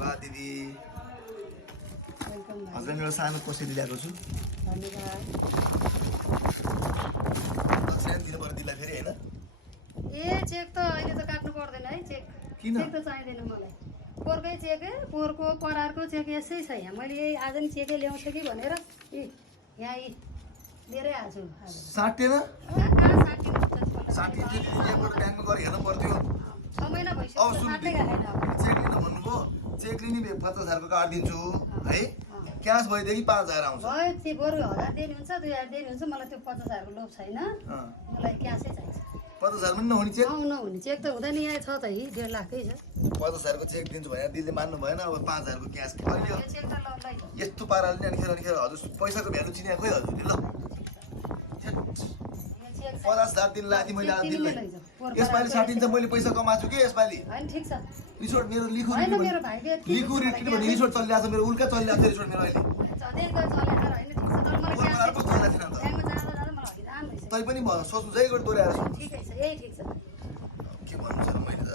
धन्यवाद दिदी वेलकम भाइ हजुरलाई मेरो सानो कोसेली ल्याएको छु धन्यवाद दक्षिणा दिनु पर्यो दिदीलाई फेरि होइन ए चेक त अहिले त काट्नु पर्दैन है चेक किन? चेक त चाहिँदैन मलाई पोहोरकै चेक पोहोरको करारको चेक यसै छ यहाँ मैले यही आज नि चेकै ल्याउँछु कि भनेर यहाँ लिएरै आएको छु आज साट्टेन कहाँ 60 चाहिँ दिदीको ब्याङ्कमा गएर हेर्नु पर्थ्यो 6 महिना भइसक्यो सुन साट्दै गएन चेक लिन भन्नुभयो चेक लिने 50,000 को काटिदिन्छु है क्यास भइदियो कि 5,000 आउँछ भयो त्यो बरु 1000 दिनु हुन्छ 2000 दिनु हुन्छ मलाई त्यो 50,000 को लोभ छैन मलाई क्यासै चाहिन्छ 50,000 पनि नहुने चेक नहुने चेक त हुँदैन यहाँ छ त 1.5 लाखकै छ 50,000 को चेक दिन्छु भनेर दिदीले मान्नु भएन अब 5,000 को क्यास गरियो यो चेक त ल यस्तो पाराले नि अनिखेर हजुर पैसाको भ्यालु चिने खोइ हजुरले ल 50,000 दिन लाथी मैले आज दिनलाई यसपालि 60 चाहिँ मैले पैसा कमाछु के यसपालि हैन ठीक छ रिसोर्ट मेरो लिखु हैन मेरो भाइले लिखु रिट्रिट भन्ने रिसोर्ट चलिरहेको छ मेरो उल्का चलिरहेको छ रिसोर्ट मेरो अहिले सधैँ त चलेर हैन ठीक छ तर मलाई पोहोरको क्यास अर्को चलिरहेको थिएन त ब्याङ्कमा जाँदा मलाई हगिदान भइसक्यो तै पनि सोच्नु चाहिँ गरी दोहोऱ्याएर सोच्नु ठिकै छ यही ठीक छ के भन्नु छ र मैले त